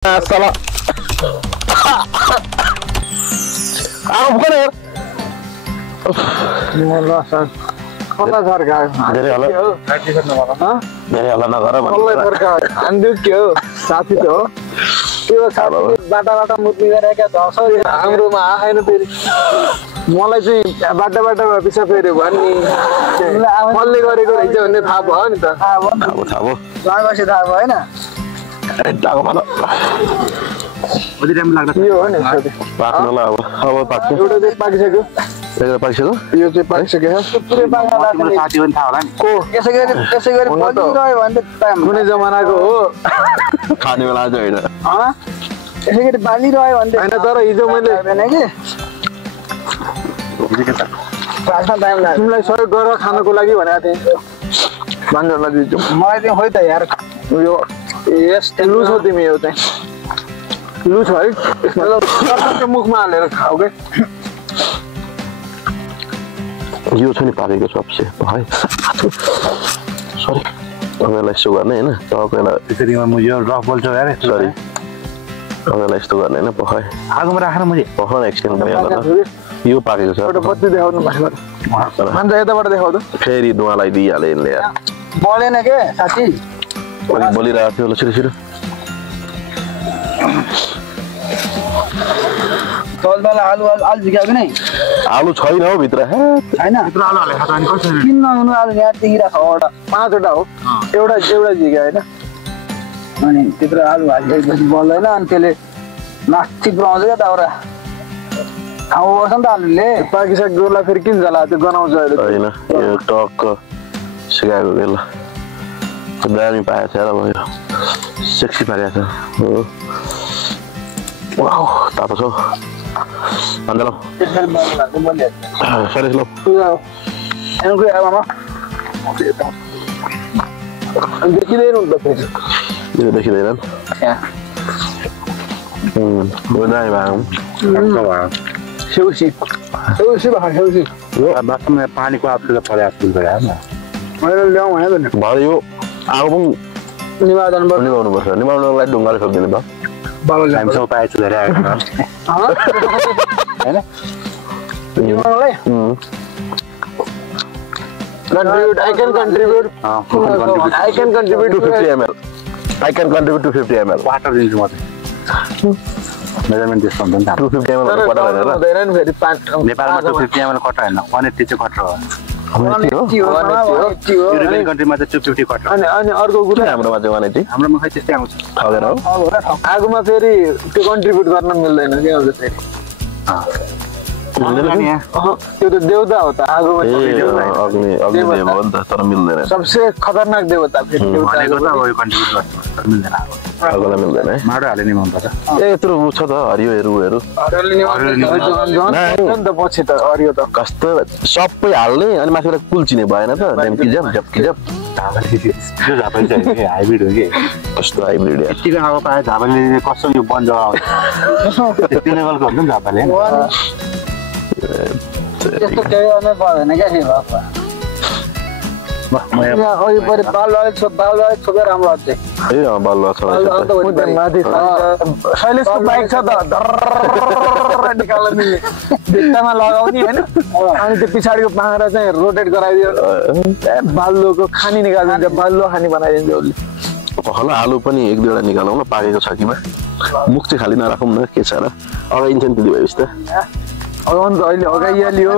Salah. Aku bukan ya. Allah sah. Allah सरका धेरै होला धेरै होला नगर Allah सरका अन्धु के हो साथी त हो त्यो साथी बाटा मुत्ने गरेका दसरी हाम्रोमा आएन फेरि मलाई चाहिँ बाटा पिसा फेरि भन्ने कसले गरेको रहेछ भन्ने थाहा भयो नि त थाहा भयो लागेपछि थाहा भयो हैन टाको malo कति टाइम लाग्छ यो हो नि पाक्नला अब पाक्छ एउटा चाहिँ पाकिसक्यो एउटा पाकिसक्यो यो चाहिँ पाकिसक्यो पुरै पाक्न लाग्छ साथी पनि थाहा होला नि को यसै गरी बलिरह्यो भने त कुनै जमानाको हो खाने बेला आज हैन यसै गरी बालिरह्यो भने हैन तर हिजो मैले हैन कि पाक्न टाइम लाग्छ तिमीलाई सहयोग गरेर खानको लागि भनेको थिएँ भन्जलाई दिन्छु मलाई चाहिँ होइ त यार यो यस लुज हो तिमी यो चाहिँ लुज है यसमा मुखमा हालेर खाऊ के यो छ नि पाकेको सबसे है सरी तपाईँलाई यस्तो गर्ने हैन तपाईँलाई त्यसरी म यो रफ बोल्छु यार सरी तपाईँलाई यस्तो गर्ने हैन पखाइ आगोमा राखेर मैले पखाइ एक्सटेन्ड भइहाल्छ यो पाकेको छ एउटा बत्ती देखाउनु भएको मान्छ यताबाट देखाउ त फेरि दुवालाई दिइहाले यिनले यार बलेन के साथी अलिक बोलिरहेको थियो ल छिटो तल आलु झिक्या पनि आलु छैन हौ भित्र हैन भित्र आलु हाले खाता नि कसरी किन नहुनु आलु यहाँ देखिरहेको छ पाँचवटा हो एउटा झिक्या हैन अनि भित्र आलु हालेपछि बल्दैन अनि त्यसले माथि पुऱ्याउँछ क्या दाउरा खाउ पर्छ नि त आलुले पाकिसकेकोलाई फेरि किन जाला त्यो गनाउँछ अहिले हैन यो टक्क सिकाएको के ल दामी पाएछ र भयो सेक्सी पारेछ हो वाउ तातो छ अन्त ल सरी ल देखिँदैन नि त फेरि यो देखिँदैन दामी भयो सेउसी बाथरूममा पानीको आफूले पर्याप्त फुल भयो मैले ल्याउँ भनेको नि भयो यो आगो पनि निभाउनुपर्छ निभाउनुलाई ढुङ्गाले सक्दिनु भयो बाबुले हामीसँग पाएछु धेरै आएको हैन निभाउनलाई contribute I can contribute I can contribute to 50 ml I can contribute to 50 ml water दिन्छु म चाहिँ मेजरमेन्ट त्यस्तो हुन्छ नि त 250 ml वाटर हैन र हुँदैन नि फेरि नेपालमा 250 ml कटर हैन 180 चाहिँ कटर हो युरोपियन कन्ट्रीमा चाहिँ 250 कटर अनि अर्को कुरा हाम्रोमा चाहिँ 180 हाम्रोमा खै त्यस्तै आउँछ ठगेर हो आगोमा फेरि त्यो कन्ट्रिब्युट गर्न मिल्दैन के हुन्छ फेरि त्यो त देवता हो त आगोमा अग्नि देव हो नि त तर मिल्दैन सबसे खतरनाक देवता फेरि भनेको त हो यो कन्ट्रिब्युट गर्छ तर मिल्दैन आगोलाई मिल्दैन है माटो हाले नि मन पर्छ ए यत्रो छ त हरियोहरू नि त पछि त हरियो त कस्तो सबै हाल्ने अनि माथिबाट कुल्चिने भएन त झप्की यो झापली चाहिँ हाइब्रिड हो कि कस्तो हाइब्रिड यार यतिको आगो पाए झापलीले कस्तो यो वन जग्गा आउँछ त्यो लेभलको हुन्छ नि झापली त्यस्तो केही नै पर्दैन क्या बाबा वरिपरि बालुवाले छोपेर राम्रो अझै ए बालुवा छ शैलेशको बाइक छ त निकाल्न मिल्ने भित्तामा लगाउने होइन अनि त्यो पछाडिको पाँगरा चाहिँ रोटेट गराइदियो बालुवाको खानी निकालिदिन्छ बालुवा खानी बनाइदिन्छ उसले पखला आलु पनि एक दुईवटा निकालौँ न पाकेको छ कि मुख चाहिँ खाली नराखौँ न के छ र अगाइन्छ नि त्यति भएपछि त अगाउनु त अहिले अगाइहाल्यो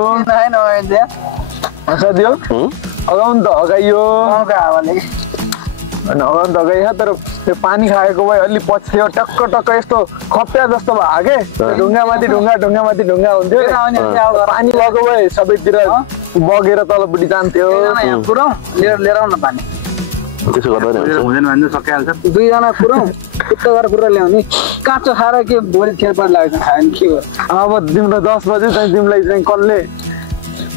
दियो अगाउनु त अगाइयो अनि अगाउनु त अगाइयो तर त्यो पानी खाएको भए अलि पछि टक्क यस्तो खप्या जस्तो भयो के ढुङ्गामाथि ढुङ्गा हुन्थ्यो पानी भएको भए सबैतिर बगेर तलपट्टि जान्थ्यो लिएर आउन पानी त्यसो गर्दा नि हुँदैन भने सकिहाल्छ दुईजना पुऱ्याउँ उता गरेर पुरा ल्याउने काँचो खाएर के भोलि छेरपाट लाग्छ खायो नि के हो अब तिम्रो 10 बजे चाहिँ तिमीलाई चाहिँ कसले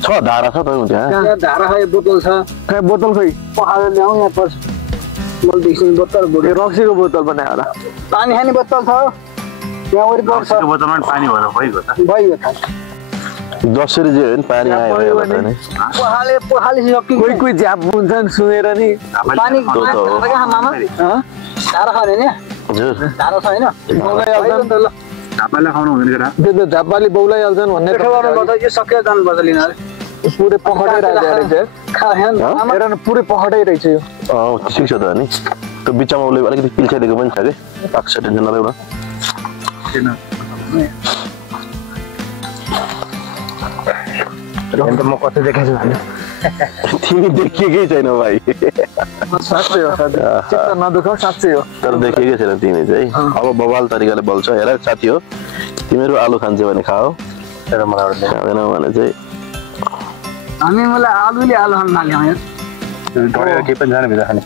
छ धारा छ त हुन्छ धारा खै बोतल छ खै बोतल खै पखालेर ल्याउँ यहाँ पर्छ मल्टी बोतल भोलि रक्सीको बोतल बनायो होला पानी खाने बोतल छ यहाँ वरिपरि छ बोतलमा पानी भएर भइगयो त जसरी जे होइन पानी आयो भने पखाले सकिन्छ कोही झ्याप हुन्छ नि सुनेर नि पानी मामा धारा खाने नि हजुर धारो छ हैन बौलाइहाल्छन् ल झापाले खाउनु हुँदैन केटा त्यो त झापाली बौलाइहाल्छन् भन्ने के गर्नुपर्छ यो सकेर जानुपर्छ लिन पुरै पखटै रहेछ खाएन हेर न पुरै पखटै रहेछ यो ठिक छ त नि त्यो बिचमा उसले अलिकति पिल्छाइदिएको पनि छ कि पाक्छ टेन्सन नलिउन अन्त म कतै देखाएको छु भने तिमी देखिएकै छैन भाइ साँच्चै हो चित्त नदुखाऊ साँच्चै हो तर देखिएकै छैन तिमी चाहिँ अब बवाल तरिकाले बोल्छ हेर साथी हो तिमीहरू आलु खान्छ भने खाओ तर मलाई खाँदैन भने चाहिँ हामी मलाई आलुले आलु खान लाग्यो यार ढडेर के पनि जाने भित्र खाने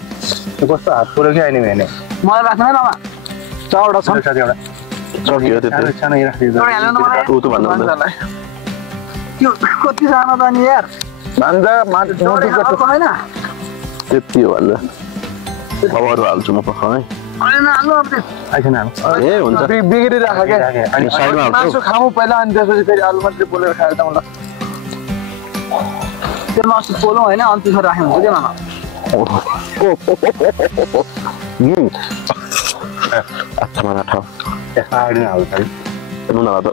त्यो कस्तो हात पुऱ्यो कि आइने भने मलाई राख्नु है मामा चारवटा छ साथी एउटा सक्यो त्यति सानो राखिदिएको एउटा हाल्नु न मलाई ऊ त भन्नु त्यो कति सानो त नि यार भान्जा माथि अर्को हैन त्यति हो भन्दा अब अरू हाल्छु म पख है हैन आलु अब आइछन् ए हुन्छ बिग्रिराख क्या अनि साइडमा हाल्छु मासु खाऊ पहिला अनि त्यसपछि फेरि आलु मात्रै पोलेर खाएर जाउँ ल त्यो मासु पोलो हैन अनि त्यसमा राख्नु हुन्छ के मामा आत्मा ठाउँ यसमा आइडिन हाल्छ है नुन हाल त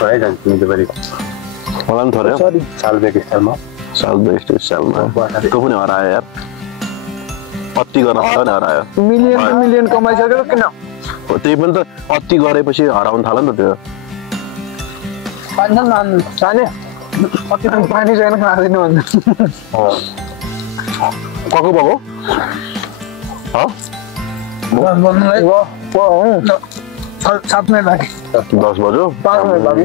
थोरै जान्छ तिमी त बढी मलाई पनि थोरै सरी साल बेक स्टाइलमा साल बेस्ट सालमा त्यो पनि हरायो यार अति गर्न थाल्यो नि हरायो मिलियन कमाइसक्यो किन त्यही पनि त अति गरेपछि हराउनु थाल्यो नि त त्यो पानी नान्नु साने कति पनि पानी छैन खाँदैन भन्छ कको भएको बोल्नु है सात मिनट बाँकी 10 बज्यो 5 मिनट बाँकी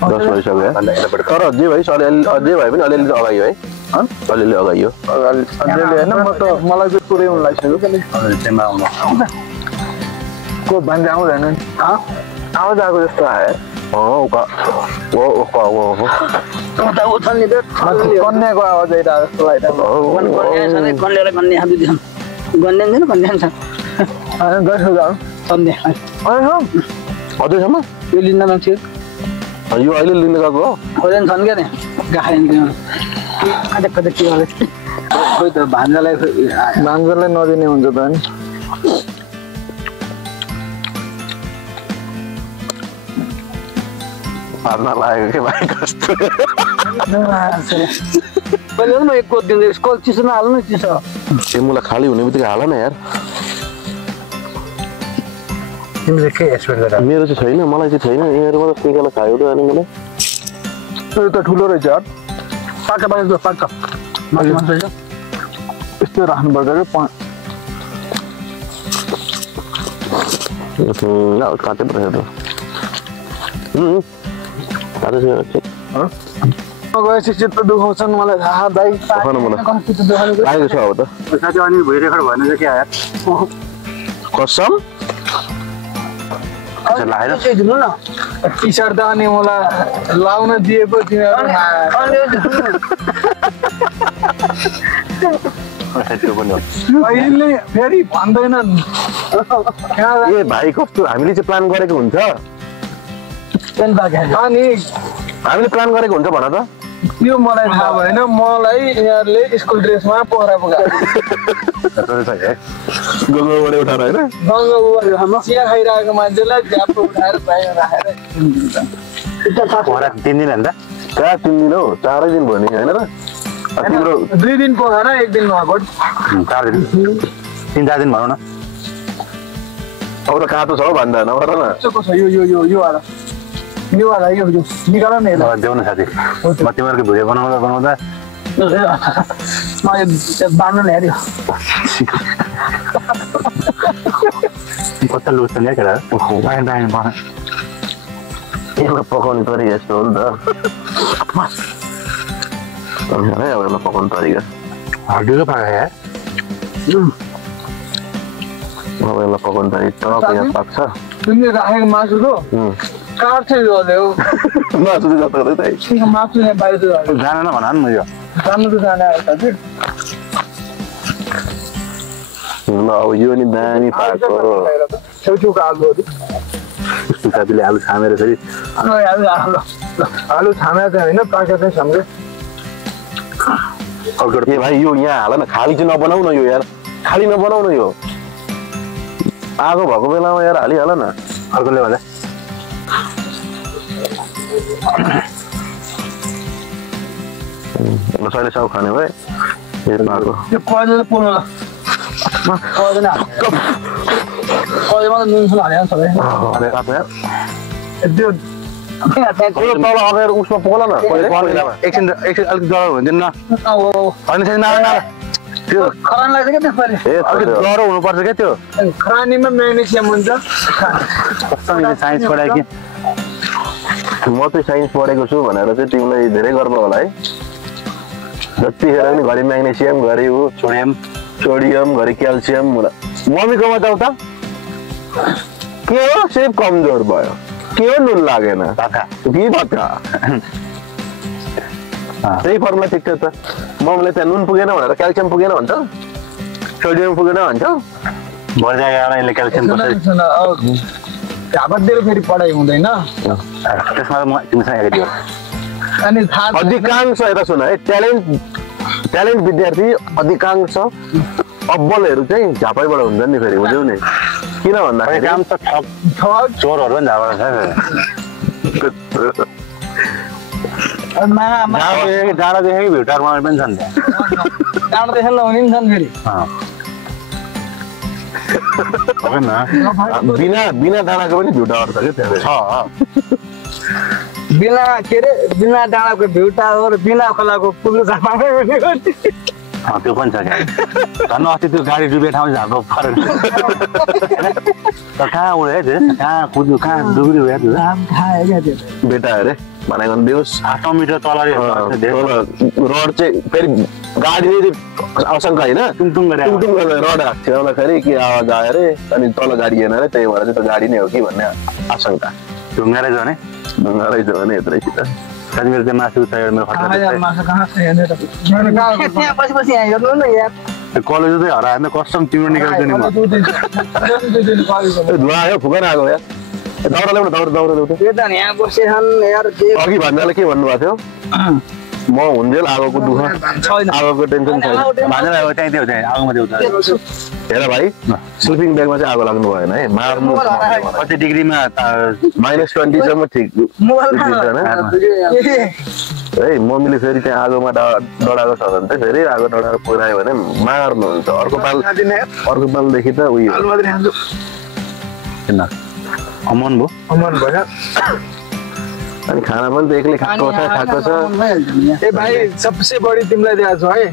10 बजिसक्यो तर जे भए अझै भए पनि अलिअलि अगाइयो है अलिअलि अगाइयो अझैले होइन म त मलाई चाहिँ पुरै हुन लागिसक्यो त्यसमा आउनु को भान्जा आउँदैन नि आवाज आएको जस्तो आयो उता उछल्ने त्यो कन्याको आवाज आइरहेको जस्तो लागिरहेको गन्ने छ गएको जाउँ सन्ध्या अझैसम्म यो लिन्न मान्छे यो अहिले लिन गएको हो खोजेन छन् क्या त्यहाँ गाखेन कता कता के गर्दै खोइ त भान्जालाई नदिने हुन्छ त नि हार्न लागेको के भाइ कस्तो पहिले म एक कोट दिन्छु यसको चिसो नहाल्नु नि चिसो मुला खाली हुने बित्तिकै हाल न यार तिमीले के एक्सपेक्ट गरेर मेरो चाहिँ छैन मलाई चाहिँ छैन यिनीहरू मात्रै सिकाएर खायो त अनि मलाई यो त ठुलो रहेछ यार पाक्का पाक्का पाक्का मासु मासु रहेछ यस्तो राख्नुपर्छ क्या काटे पऱ्यो त गएपछि चित्त दुखाउँछन् मलाई थाहा दाइ लागेको छ अब त साथी अनि भइरेकर्ड भएन चाहिँ के आयो कसम दिनु न टी सर्ट त अनि मलाई लाउन दिएको तिमीहरू अहिले फेरि भन्दैनन् ए भाइ कस्तो हामीले चाहिँ प्लान गरेको हुन्छ अनि हामीले प्लान गरेको हुन्छ भन त यो मलाई थाहा भएन मलाई यिनीहरूले स्कुल ड्रेसमा पोखरा पुगायो गोगोबाट उठाएर होइन गङ्गा चिया खाइरहेको मान्छेलाई झ्याप्पो उठाएर बाहिर राखेर 3 दिन होइन कहाँ 3 दिन हो 4 दिन भयो नि होइन र तिम्रो 2 दिन पोखरा 1 दिन नुवाकोट 4 दिन 3-4 दिन भनौँ न अब त काँचो छ हौ भन्दा नगर न यो वाला यो निकाल न देऊ न साथी म तिमीहरूको भिडियो बनाउँदा बाँड्नु ल्याइदियो कता लुज छ नि केटा एउटा पकाउने तरिका यस्तो हो नि त अब एउटा पकाउने तरिका हड्डीको पाका यार अब यसलाई पकाउने तरिका टक यहाँ पाक्छ तिमीले राखेको मासुको काट्छ यो मासु चाहिँ जस्तो गर्दै मासु यहाँ बाहिर जान न भन न यो जानु त जाने आएको ल अब यो नि दामी पाएको छेउछेउको आलुहरू साथीले आलु छामेर फेरि आलु छामेर चाहिँ होइन पाकेको चाहिँ सँगै ए भाइ यो यहाँ हाल न खाली चाहिँ नबनाऊ न यो यार खाली नबनाउनु यो आगो भएको बेलामा यार हालिहाल न अर्कोले भन्दा मसाले सब खाने भए आगो त्यो कहिले पुनो ल कहिले मात्र नुन सुन हालेर सबै त्यो तल अगेर उसमा पोला न एकछिन अलिक डर हुँदैन न होइन त्यो खरान लाग्छ क्या त्यसपालि अलिक डह्रो हुनुपर्छ क्या त्यो खरानीमा म्याग्नेसियम हुन्छ कस्तो साइन्स पढायो कि म चाहिँ साइन्स पढेको छु भनेर चाहिँ तिमीलाई धेरै गर्व होला है जतिखेर पनि घरि म्याग्नेसियम घरि ऊ सोडियम घरि क्याल्सियम मम्मीकोमा जाउँ त के हो सेप कमजोर भयो के हो नुन लागेन कि भत्का त्यही फर्मुला ठिक छ त मम्मीले त्यहाँ नुन पुगेन भनेर क्याल्सियम पुगेन भन्छ सोडियम पुगेन भन्छ बढ्दै क्याल्सियम झापटतिर फेरि पढाइ हुँदैन त्यसमा म तिमीसँग हेरिदियो अनि थाहा अधिकांश यता सुन है ट्यालेन्ट विद्यार्थी अधिकांश अब्बलहरू चाहिँ झापैबाट हुन्छ नि फेरि बुझ्यौ नि किन भन्दाखेरि काम त ठग चोरहरू पनि झाबाट डाँडा देखेको भिउटारमा पनि छन् डाँडा देखेर लाउने नि छन् फेरि बिना डाँडाको पनि भ्युटा अर्थ क्या त्यहाँ बिना के अरे बिना डाँडाको भिउटा हो र बिना खोलाको पुग्नु झापामै हुने गर्थ्यो त्यो पनि छ क्या झन् अस्ति त्यो गाडी डुबेको ठाउँ झापा फरक कहाँ उड्यो त्यो कहाँ कुद्यो कहाँ डुब्यो त्यो बेटा अरे भनेको दियोस् 800 मिटर तल रड चाहिँ फेरि गाडी आशंका होइन टुङटुङ गरेर रड आएको थियो आउँदाखेरि के आवाज आयो अरे अनि तल गाडी हेर्न अरे त्यही भएर चाहिँ त गाडी नै हो कि भन्ने आशंका ढुङ्गा रहेछ भने यत्रैसित मेरो चाहिँ मासु छ कलेज चाहिँ हराएन कस्टम तिम्रो निकाल्छु नि म धुवा आयो फुकन आएको यार दाउरा ल्याउनु दाउरा ल्याउ अघि भन्दाले के भन्नुभएको थियो म हुन्जेल आगोको दुःख आगोको टेन्सन छैन आगोमा देऊ हेर भाइ स्लिपिङ ब्यागमा चाहिँ आगो लाग्नु भएन है मार्नु कति डिग्रीमा -20 सम्म ठिक है मम्मीले फेरि त्यहाँ आगोमा डढाएको छ भने चाहिँ फेरि आगो डढाएको पुऱ्यायो भने मार्नुहुन्छ अर्को पालदेखि त उयो अमन भयो अनि खाना पनि त एक्लै खाएको छ ए भाइ सबसे बढी तिमीलाई दिएको छु है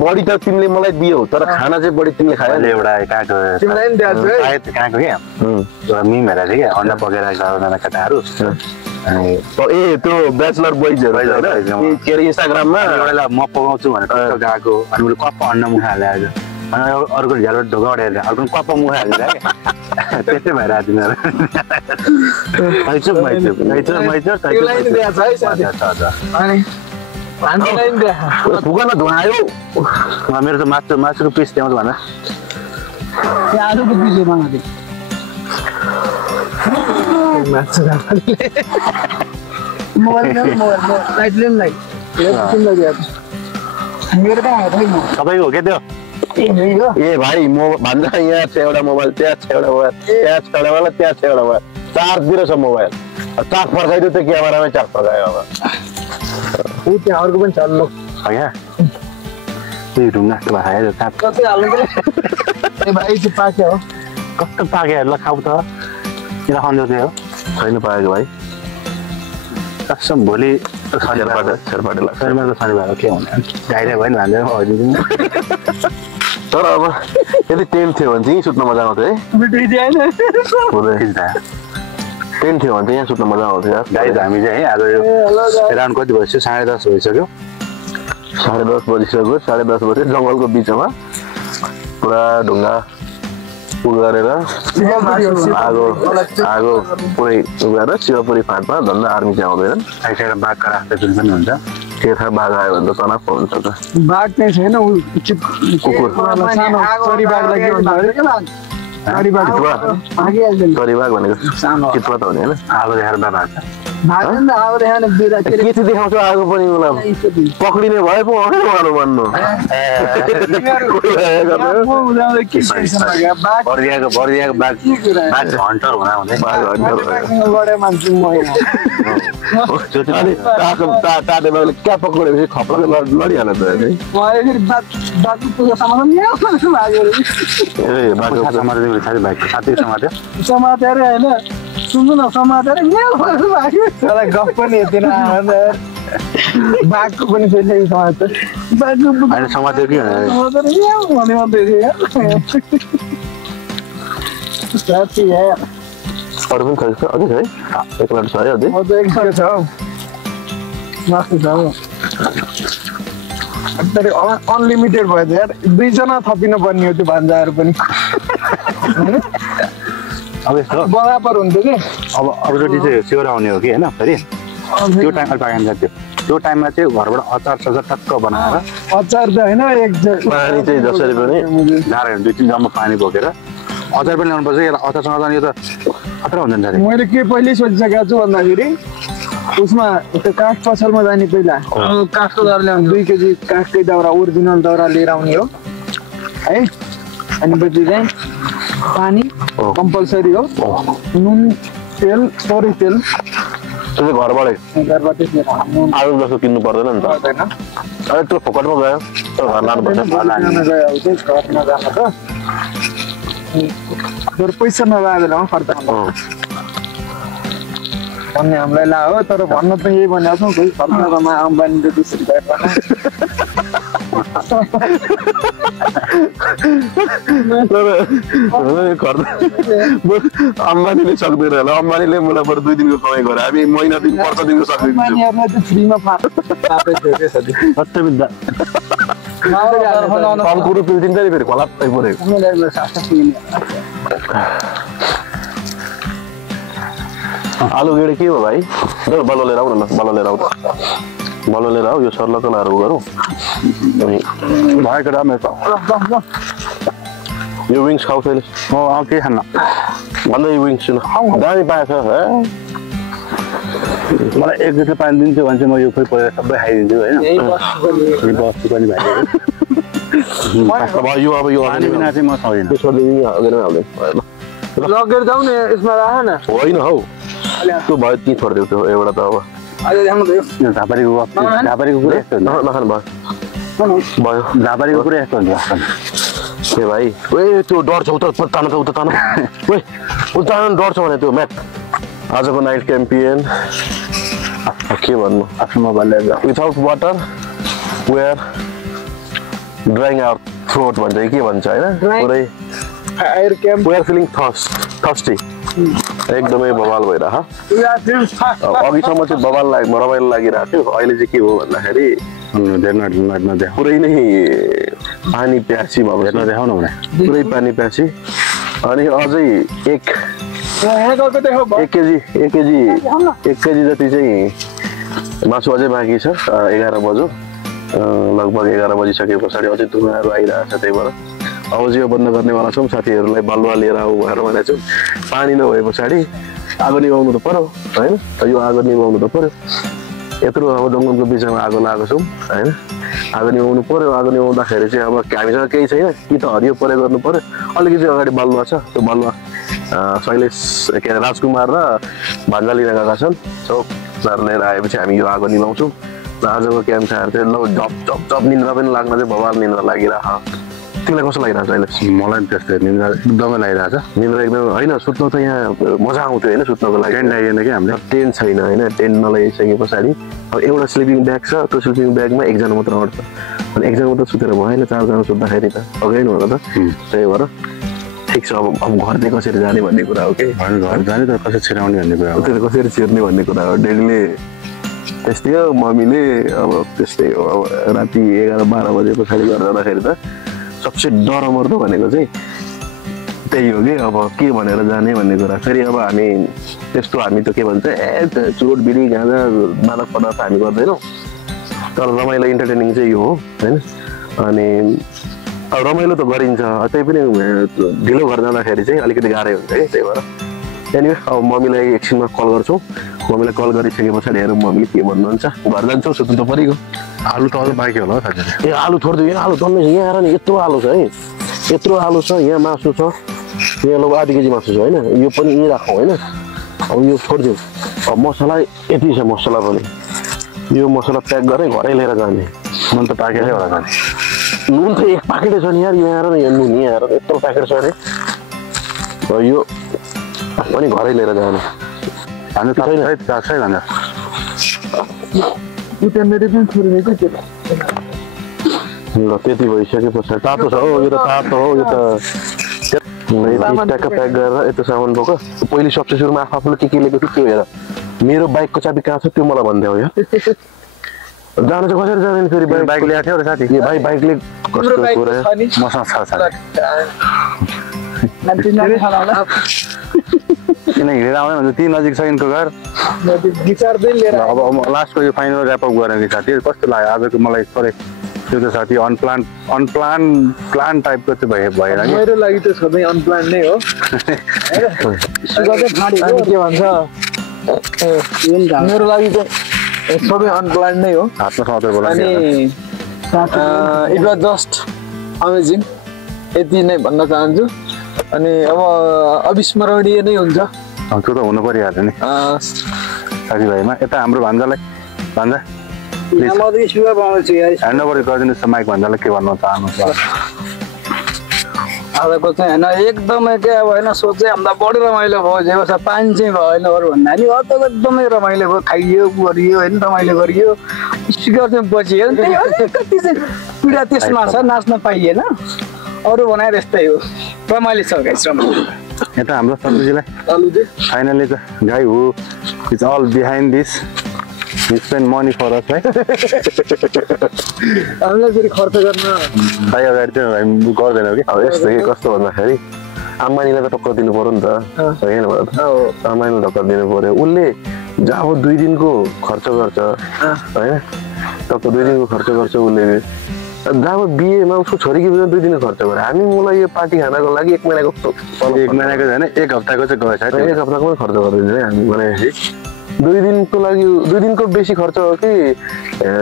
बढी त तिमीले मलाई दियौ तर खाना चाहिँ बढी तिमीले खायो अहिले एउटा कहाँको तिमीलाई पनि दिएको छु है कहाँको क्या मिम हेरेको थिएँ क्या अन्डा पकेर गएको केटाहरू ए त्यो ब्याचलर बोइजहरू के अरे इन्स्टाग्राममा एउटा म पकाउँछु भनेर गएको अनि उसले कप्प अन्डा मुखा हालेर आज अनि अर्को झ्यालो ढोका उठाएर अर्को कप्प मुखा हालेर क्या त्यस्तै भएर फुकन धुवायो मेरो त मासुको पिस ल्याउँछ भन आलुको पिस बनाएको तपाईँको हो क्या त्यो ए भाइ म भन्दा यहाँ छ एउटा मोबाइल त्यहाँ छ एउटा मोबाइल त्यहाँ छ एउटा मोबाइल त्यहाँ छ एउटा मोबाइल चारतिर छ मोबाइल चार फर्काइदियो त्यो क्यामेरामै चार फर्कायो अब त्यहाँ अर्को पनि चल्नु क्या त्यही ढुङ्गा जस्तो भयो भाइ त्यो पाक्यो हो कस्तो पाक्यो ल खाऊ त किन खानु त्यो हो छैन पाएको भाइ कसम भोलि शनिबार शनिबार के हुने डाइरिया भयो नि भन्दै तर अब यदि टेन्ट थियो भने चाहिँ सुत्न मजा आउँथ्यो है टेन्ट थियो भने चाहिँ यहाँ सुत्न मजा आउँथ्यो यार गाइज हामी चाहिँ आज यो राउन्ड कति भइसक्यो 10:30 भइसक्यो 10:30 बजिसक्यो 10:30 बजे जङ्गलको बिचमा पुरा ढुङ्गा गरेर आगो पुरै उगाएर शिवपुरी फाँटमा धन्दा आर्मी चाहिँ आउँदैन साइड बाघका रास्ता जुन पनि हुन्छ के थाहा बाघ आयो भने त तनाव हुन्छ त बाघ चाहिँ छैन कुकुर सानो चरी बाघ भनेको चितुवा त हुने होइन आगो देखाएर बाघ भागेन आउ देखाउन बिरा के चाहिँ देखाउँछु आगो पनि मलाई पक्रिने भए पो अगाडि भन्नु बर्दियाको बाघ हन्टर हुँदै ताते बाघले क्या पक्रेपछि खप्लकै लडिहाल्यो त समातेर होइन सुन्नु न समातेर गफ पनि यति बाघको पनि फेरि समातेर होइन समातेर के अरू पनि छ अझै छ है एक लाट छ है अझै छ अनलिमिटेड भयो त यार 2 जना थपिनु पर्ने हो त्यो भान्जाहरू पनि अब यस्तो बराबर हुन्थ्यो कि अब अर्कोचोटि चाहिँ स्योर आउने हो कि होइन फेरि त्यो टाइम पाएन जान्थ्यो त्यो टाइममा चाहिँ घरबाट अचार सचार टक्क बनाएर अचार त होइन पानी चाहिँ जसरी पनि झारेर 2-3 जम्मा पानी बोकेर अचार पनि ल्याउनुपर्छ यसलाई अचारसँग जाने यो त खतरा हुन्छ नि साथी मैले के पहिल्यै सोचिसकेको छु भन्दाखेरि उसमा त्यो काठ पसलमा जाने पहिला काठको दाउरा ल्याउनु 2 केजी काठकै दाउरा ओरिजिनल दाउरा लिएर आउने हो है अनि पछि चाहिँ पानी कम्पलसरी हो नुन तेल सरी तेल त्यो घरबाटै आलु जस्तो किन्नु पर्दैन नि त अरे त्यो फोकटमा गयो त्यो घर लानुपर्छ पैसा नभएर खर्च भन्ने हामीलाई ला हो तर भन्न त यही भनेको छौँ कोही खर्चमा अम्बानीले दुसरी अम्बानीले सक्दैन होला अम्बानीले मलाई बरु 2 दिनको कमाइ गरे हामी महिना दिन वर्ष दिनको सक्दैनौँ फ्रीमा फलकुरो पिल्दिन्छ नि फेरि खलात्तै परेको आलु गेडे के हो भाइ बल्ल लिएर आऊ न बल्ल लिएर आऊ यो सर्लकलाहरू गरौँ अनि भएको राम्रो छ यो विङ्स खाऊ फेरि म के खान्न भन्दा यो विङ्स दामी पाएछ मलाई 1 लिटर पानी दिन्थ्यो भने चाहिँ म यो फेरि पहिला सबै खाइदिन्छु होइन बस्छु पनि भाइ यो अब यो पानी बिना चाहिँ म सक्दिनँ लगेर जाऊ न यसमा राख न होइन हौ त्यो भयो ती छोडिदेऊ त्यो एउटा त अब झापारीको कुरा यस्तो हुन्छ नखानु भयो झापारीको कुरा यस्तो हुन्छ ए भाइ ए त्यो डर छ उता तान उता तान डर छ भने त्यो म्याथ आजको नाइट क्याम्पियन के भन्नु आफ्नो मोबाइल लिएर without water we're drying our throat भन्छ के भन्छ होइन पुरै air camp we're feeling thirsty एकदमै बवाल भइरहेको अघिसम्म चाहिँ बवाल रमाइलो लागिरहेको थियो अहिले चाहिँ के हो भन्दाखेरि पुरै नै पानी प्यासी भयो देखाउनु भने पुरै पानी प्यासी अनि अझै 1 केजी जति चाहिँ मासु अझै बाँकी छ 11 बज्यो लगभग 11 बजिसके पछाडि अझै धुवाहरू आइरहेको छ त्यही भएर अब चाहिँ यो बन्द गर्नेवाला छौँ साथीहरूलाई बालुवा लिएर आऊ भनेर भनेको छौँ पानी नभए पछाडि आगो निभाउनु त पर्यो होइन यो आगो निभाउनु त पर्यो यत्रो अब जङ्गलको बिचमा आगो लगाएको छौँ होइन आगो निभाउनु पर्यो आगो निभाउँदाखेरि चाहिँ अब हामीसँग केही छैन कि त हरियो परे गर्नु पर्यो अलिकति अगाडि बालुवा छ त्यो बालुवा शैलेश के अरे राजकुमार र भान्जा लिन गएका छन् सो लिएर आएपछि हामी यो आगो निभाउँछौँ र आजको क्याम्प फायर चाहिँ ल जप निन्द्रा पनि लाग्न चाहिँ भवाल निन्द्रा लागिरहेको तिमीलाई कस्तो लागिरहेको छ अहिले मलाई त्यस्तै निन्द्रा एकदमै लागिरहेको छ निन्द्रा एकदम होइन सुत्नु त यहाँ मजा आउँथ्यो होइन सुत्नको लागि टेन्ट लागेन कि हामीले टेन्ट छैन होइन टेन्ट नलागिसके पछाडि अब एउटा स्लिपिङ ब्याग छ त्यो स्लिपिङ ब्यागमा 1 जना मात्र अट्छ अनि 1 जना मात्र सुतेर भएन 4 जना सुत्दाखेरि त अगाइन होला त त्यही भएर ठिक छ अब घर चाहिँ कसरी जाने भन्ने कुरा हो कि घर जाने त कसरी छिराउने भन्ने कुरा हो त्यो कसरी छिर्ने भन्ने कुरा हो डेडीले त्यस्तै हो मम्मीले अब त्यस्तै हो अब राति 11-12 बजे पछाडि घर जाँदाखेरि त सबसे डरमर्दो भनेको चाहिँ त्यही हो कि अब के भनेर जाने भन्ने कुरा फेरि अब हामी त्यस्तो हामी त के भन्छ चुरोट बिडी गाँजा मादक पदार्थ हामी गर्दैनौँ तर रमाइलो इन्टरटेनिङ चाहिँ यो हो होइन अनि अब रमाइलो त गरिन्छ त्यही पनि ढिलो घर जाँदाखेरि चाहिँ अलिकति गाह्रै हुन्छ कि त्यही भएर एनिवे अब मम्मीलाई एकछिनमा कल गर्छौँ मम्मीलाई कल गरिसके पछाडि हेरौँ मम्मीले के भन्नुहुन्छ घर जान्छौँ सुत्नु त परिगयो आलु त अझ बाँकी होला साथी ए आलु थोड्दै यहाँ आलु टन्नै यहाँ आएर नि यत्रो आलु छ है यत्रो आलु छ यहाँ मासु छ यहाँ लगभग आधी केजी मासु छ होइन यो पनि यहीँ राखौँ होइन अब यो छोडिदिउँ अब मसला यति छ मसला पनि यो मसला प्याक गरेँ घरै लिएर जाने नुन त पाकेकै होला साथी नुन त एक प्याकेटै छ नि यार यहाँ आएर यो नुन यहाँ आएर यत्रो प्याकेट छ अरे यो पनि घरै लिएर जाने हामी त छैन भन्दा ल त्यति भइसके पछाडि तातो छ हो यो त तातो हो यो त 20 टाका प्याक गरेर यस्तो सामान बोक पहिले सबसे सुरुमा आफूले के लिएको थियो त्यो हेर मेरो बाइकको चाबी कहाँ छ त्यो मलाई भन्दै हो यार जानु चाहिँ कसरी जाने फेरि बाइक ल्याएको थियो र साथी यो बाइकले कस्तो कुरा मसँग छ साथी किन हिँडेर आउने भने त्यही नजिक छ यिनको घर अब लास्टको यो फाइनल ऱ्यापअप गरेर कि साथी कस्तो लाग्यो आजको मलाई थोरै त्यो त साथी प्लान टाइपको चाहिँ भएर मेरो लागि त सबै अनप्लान नै हो के भन्छ मेरो लागि त सबै अनप्लान नै हो हातमा समातेर बोला अनि इट वाज जस्ट अमेजिङ यति नै भन्न चाहन्छु अनि अब अविस्मरणीय नै हुन्छ त्यो त हुनु परिहाल्यो नि साथीभाइमा यता हाम्रो भान्जालाई भान्जा ह्यान्ड ओभर गरिदिनुहोस् माइक भान्जालाई के भन्न चाहनुहुन्छ आजको चाहिँ होइन एकदमै के अब होइन सोचै हामीलाई बढी रमाइलो भयो जे होस् पानी चाहिँ भएन अरू भन्दा नि अर्को एकदमै रमाइलो भयो खाइयो गरियो होइन रमाइलो गरियो स्पिकर चाहिँ बचियो त्यही अलिकति चाहिँ पीडा त्यसमा छ नाच्न पाइएन अरू बनाएर यस्तै हो रमाइलो छ गाइस रमाइलो यता हाम्रो सब्जीलाई फाइनली चाहिँ गाई हो it's all behind this We spend money for us, right? हामीलाई फेरि खर्च गर्न भाइ अगाडि चाहिँ हामी गर्दैनौँ कि अब यस्तो के कस्तो भन्दाखेरि आम्मानीलाई त टक्कर दिनु पर्यो नि त होइन आम्मानीलाई टक्कर दिनु पर्यो उसले जब 2 दिनको खर्च गर्छ होइन टक्कर 2 दिनको खर्च गर्छ उसले जब बिहेमा उसको छोरीको बिहेमा 2 दिनको खर्च गर्यो हामी मलाई यो पार्टी खानको लागि 1 महिनाको 1 महिनाको होइन 1 हप्ताको चाहिँ गएछ 1 हप्ताको खर्च गरिदिन्छ हामी भनेपछि 2 दिनको लागि 2 दिनको बेसी खर्च हो कि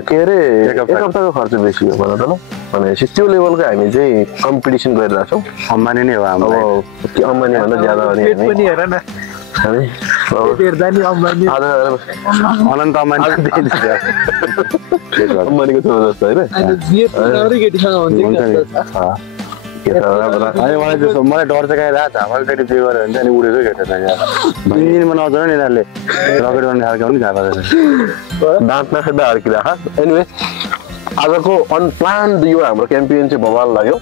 के अरे 1 हप्ताको खर्च बेसी हो भन त ल भनेपछि त्यो लेभलको हामी चाहिँ कम्पिटिसन गरिरहेको छौँ अम्बानी नै हो हाम्रो अब अम्बानी भन्दा ज्यादा हो नि पनि हेर न हामी हेर्दा नि अम्बानी अनन्त अम्बानी अम्बानीको छोरा जस्तो होइन अनि केटीसँग हुन्छ मलाई डर चाहिँ कहीँ रात हाम्रो केटी बिहे गऱ्यो भने चाहिँ अनि उडेकै केटा चाहिँ 2 दिनमा नजानु नि यिनीहरूले रकेट गर्ने खालको पनि थाहा पाउँदैन दाँत नखेद्दा हर्किँदा एनिवे आजको अनप्लान यो हाम्रो क्याम्पेन चाहिँ बवाल लाग्यो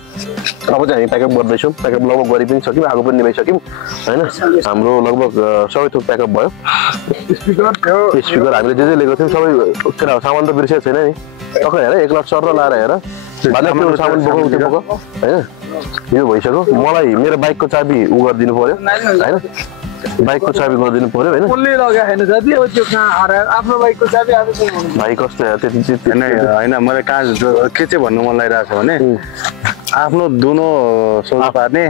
अब चाहिँ हामी प्याकअप गर्दैछौँ प्याकअप लगभग गरि पनि सक्यौँ आगो पनि निभाइसक्यौँ होइन हाम्रो लगभग सबै थोक प्याकअप भयो स्पिकर हामीले जे लिएको थियौँ सबै के सामान त बिर्सेको छैन नि टक्क हेर 1 लाख सर लाएर हेर बाँधा सामान बोकाउ त्यो बोक होइन यो भइसक्यो मलाई मेरो बाइकको चाबी उ गरिदिनु पर्यो होइन बाइकको चाबी गरिदिनु पर्यो होइन कसले लगा हैन साथी अब त्यो कहाँ हरायो आफ्नो बाइकको चाबी आफै भाइ कस्तो यार त्यति चाहिँ होइन मलाई कहाँ के चाहिँ भन्नु मन लागिरहेको छ भने आफ्नो दुनो सोझो पार्ने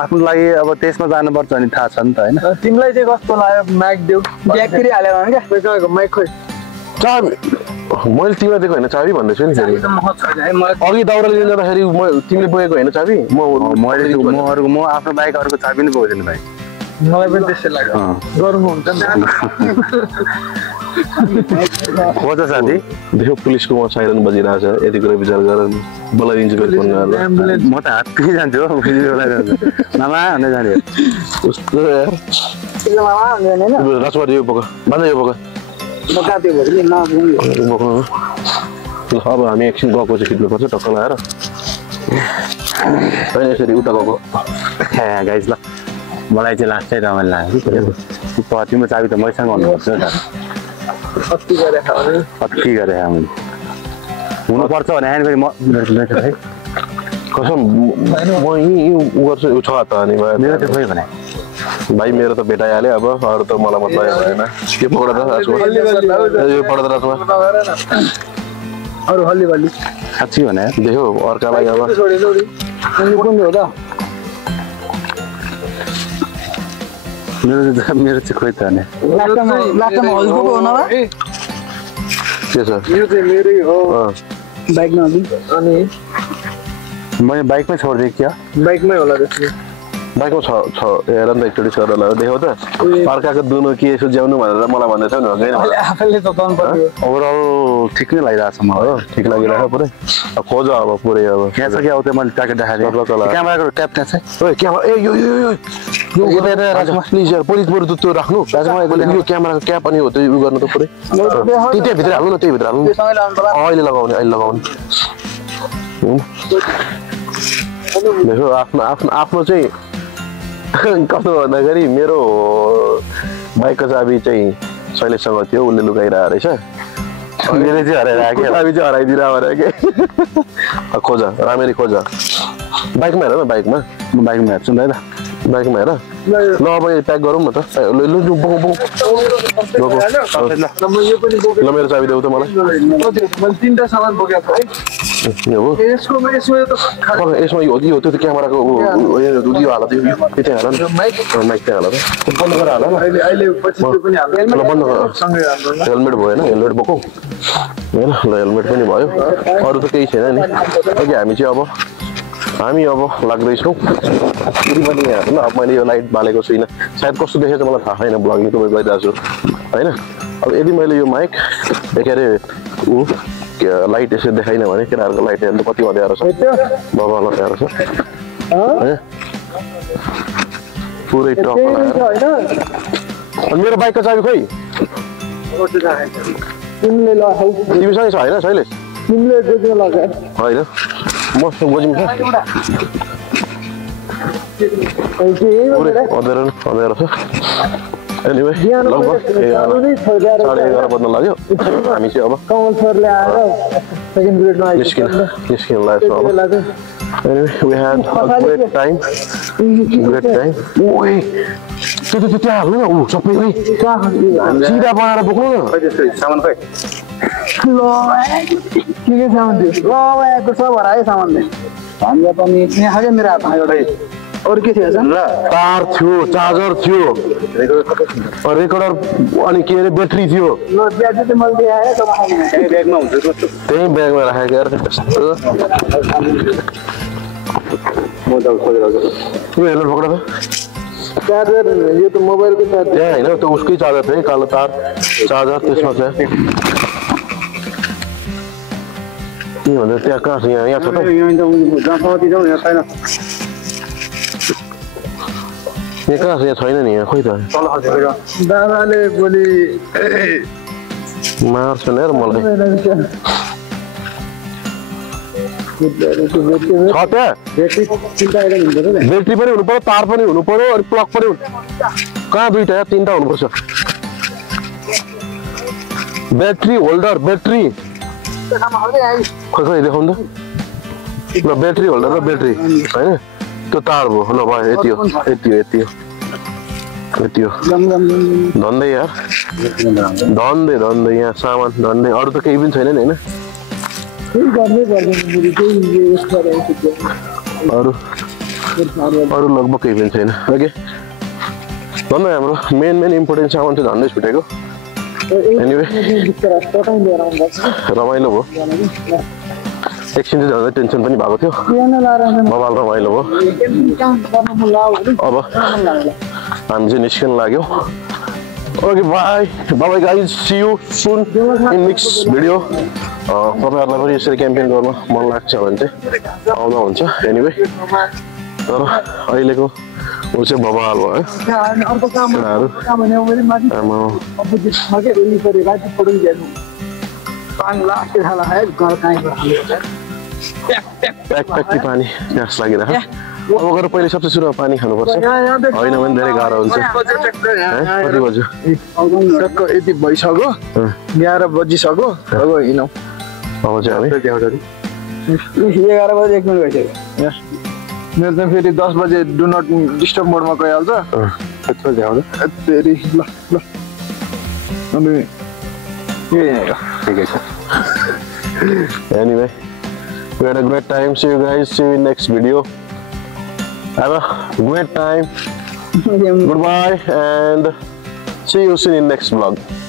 आफ्नो लागि अब त्यसमा जानुपर्छ भने थाहा छ नि त होइन तिमीलाई चाहिँ कस्तो लाग्यो माइक देऊ ब्याकरी हाल्यो भने क्या कहाँको माइक खोइ चाबी मैले तिमीलाई दिएको होइन चाबी भन्दैछु नि फेरि अघि दाउरा लिन जाँदाखेरि तिमीले बोकेको होइन चाबी म आफ्नो बाइक अरूको चाबी नै बोक्दैन भाइ मलाई पनि त्यस्तै लाग्यो गर्नु हुन्छ नि खोज साथी देखो पुलिसको म साइरन बजिरहेको छ यति कुरा विचार गर बोलाइदिन्छु फेरि फोन गरेर म त हात पिइ जान्छु हो मामा भन्दै जाने कस्तो यार रसबाट यो बोक बाँध्दै यो बोक अब हामी एकछिन गएको चाहिँ खिच्नुपर्छ टक्क लगाएर होइन यसरी उता गएको गाइज ल मलाई चाहिँ लास्ट चाहिँ रमाइलो लाग्यो तिम्रो चाबी त मैसँग हुनुपर्छ नि कति गरे हामीले हुनुपर्छ भने आयो फेरि म कसम म यहीँ गर्छु छ त अनि मेरो त्यो खोइ भने भाइ मेरो त भेटाइहाल्यो अब अरू त मलाई मतलब भएन के पक्ड त यो पक्ड त रातमा अरू हल्ली बल्ली साँच्ची भने देखो अर्कालाई अब मेरो चाहिँ खोइ त नि लास्टमा हल्को हो न बा के छ यो चाहिँ मेरै हो बाइकमा अलि अनि मैले बाइकमै छोडिदिएँ क्या बाइकमै होला त्यसले बाइकमा छ हेर नि त एकचोटि छोरा देखाउ त अर्काको दुनो के सुझ्याउनु भनेर मलाई भन्दै थियो नि आफैले त गर्नु पर्यो ओभरअल ठिक नै लागिरहेको छ मलाई हो ठिक लागिरहेको पुरै खोज अब पुरै अब यहाँ छ कि अब त्यो मैले ट्याकेट देखाएँ क्यामेराको ट्याप त्यहाँ छ ओए क्यामेरा ए यो प्लिज यार पुलिस बरु त्यो राख्नु यो क्यामेराको क्याप अनि हो त्यो उ गर्नु त पुरै त्यही भित्र हाल्नु न त्यही भित्र हाल्नु अहिले लगाउने देखो आफ्नो चाहिँ कस्तो भन्दाखेरि मेरो बाइकको चाबी चाहिँ शैलेशसँग थियो उसले लुकाइरहेको रहेछ मेरो चाहिँ हराएर आएको चाबी चाहिँ हराइदिएर भनेर के खोज राम्ररी खोज बाइकमा हेर न बाइकमा बाइकमा हेर्छु नि त बाइकमा हेर ल अब प्याक गरौँ न त ल मेरो चाबी देऊ त मलाई मैले तीनटा सामान बोकेको है यसमा यसमा यो त्यो क्यामेराको उयो हाल त्यो त्यहाँ हाल माइक त्यहाँ हाल बन्द गरेर हाल अहिले पछि त्यो पनि हाल्नु बन्द गर सँगै हाल्नु हेलमेट भयो होइन हेलमेट बोकौँ होइन ल हेलमेट पनि भयो अरू त केही छैन नि अघि हामी अब लाग्दैछौँ फेरि पनि यहाँ हेर्नु अब मैले यो लाइट बालेको छुइनँ सायद कस्तो देखेको छ मलाई थाहा छैन ब्लगिङ तपाईँ गरिरहेको छु होइन अब यदि मैले यो माइक के अरे लाइट यसरी देखाइनँ भने केटाहरूको लाइट हेर्नु कति अँध्यारो छ बाबा अँध्यारो छ पुरै टप मेरो बाइकको चाबी खोइ तिमीसँगै छ होइन शैलेश होइन मसँग गोजिम छ अँध्यारो छ एनिवे लगभग 11:30 बज्न लाग्यो हामी चाहिँ अब निस्किन लाग्यो अब anyway we had a great time ओए त्यो त्यहाँ हाल्नु न ऊ सबै सिधा बनाएर बोक्नु न सामान खोइ के सामान थियो आएको छ भरायो सामान हामीलाई पनि यहाँ खायो मेरो हातमा एउटा अरू के थियो तार थियो चार्जर थियो रेकर्डर अनि के अरे ब्याट्री थियो त्यही ब्यागमा राखेको यार हेलमेट पक्र त चार्जर यो त मोबाइलको चार्जर त्यहाँ होइन त्यो उसकै चार्जर थियो कालो तार चार्जर त्यसमा चाहिँ के भन्छ त्यहाँ कहाँ छ यहाँ छ त यहाँ कहाँ छ यहाँ छैन नि यहाँ खोइ त दादाले भोलि मार्छ नि यार मलाई छ त्यहाँ ब्याट्री पनि हुनु पर्यो तार पनि हुनु पर्यो अनि प्लग पनि कहाँ दुईटा या तिनवटा हुनुपर्छ ब्याट्री होल्डर ब्याट्री खोइ देखाउनु त ल ब्याट्री होल्डर र ब्याट्री होइन त्यो तार भयो ल भयो यति हो धन्दै यार धन्दै यहाँ सामान धन्दै अरू त केही पनि छैन नि होइन अरू लगभग केही पनि छैन ओके धन्दै हाम्रो मेन इम्पोर्टेन्ट सामान चाहिँ धन्दै छुटेको एनिवे रमाइलो भयो एकछिन चाहिँ झन् टेन्सन पनि भएको थियो बबाल रमाइलो भयो अब हामी चाहिँ निस्कन लाग्यो okay bye guys see you soon in next video तपाईँहरूलाई पनि यसरी क्याम्पेन गर्न मन लाग्छ भने चाहिँ आउँदा हुन्छ एनिवे तर अहिलेको ऊ चाहिँ बबाल भयो प्याक पानी प्यास लागिरहेको अब गएर पहिले सबसे सुरुमा पानी खानुपर्छ होइन भने धेरै गाह्रो हुन्छ कति बज्यो टक्क यति भइसक्यो 11 बजिसक्यो अब हिँडौँ अब चाहिँ हामी 11 बजे 1 मिनट भइसक्यो मेरो चाहिँ फेरि 10 बजे डु नट डिस्टर्ब मोडमा गइहाल्छ त्यत्रो झ्याउँछ फेरि ल अनि ठिकै छ anyway we had a great time see you guys see you in next video have a great time Goodbye and see you soon in next vlog.